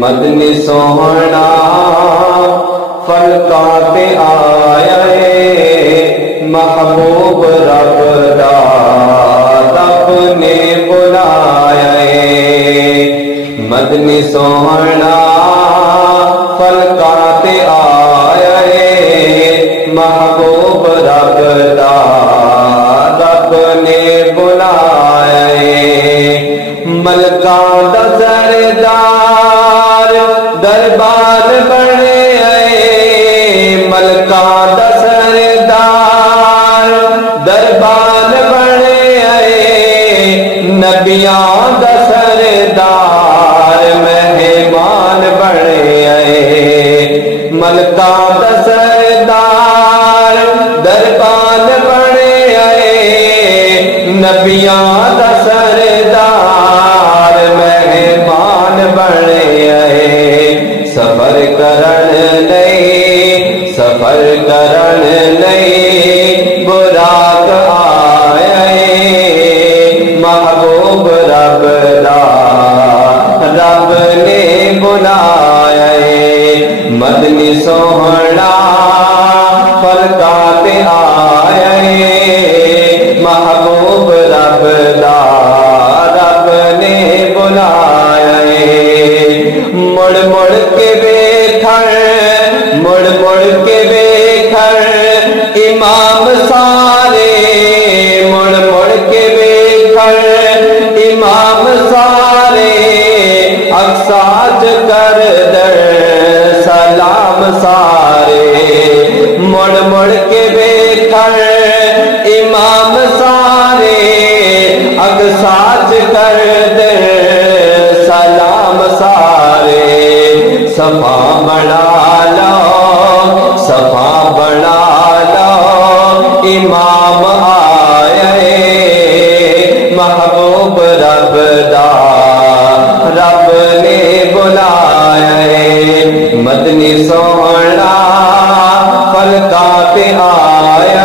مدنی سوہنا فلکاں تے آیا ہے محبوب رب دا رب نے بلایا ہے مدنی سوہنا فلکاں تے آیا ہے محبوب رب دا رب نے بلایا ہے ملکاں دا سردار دربار بنے ملکاں دا سردار دربار بنے نبیاں دا سردار مہمان بنے ملکاں دا سردار دربار بنے نبیاں دا سردار مہمان بنے سفر کرن نہیں سفر کرن نہیں براق آیا محبوب رب دا رب نے بلایا مدنی سوہنا فلکاں تے آیا محبوب رب دا رب نے بلایا مڑ مڑ کے ویکھن مڑ مڑ کے ویکھن امام سارے مڑ مڑ کے ویکھن امام سارے اقصاج کر در سلام سارے مڑ مڑ کے ویکھن امام سارے اقصاج کر در سلام سارے صفا بنا لو صفا بنا لو امام آیا محبوب رب دا رب نے بلایا مدنی سوہنا فلکاں تے آیا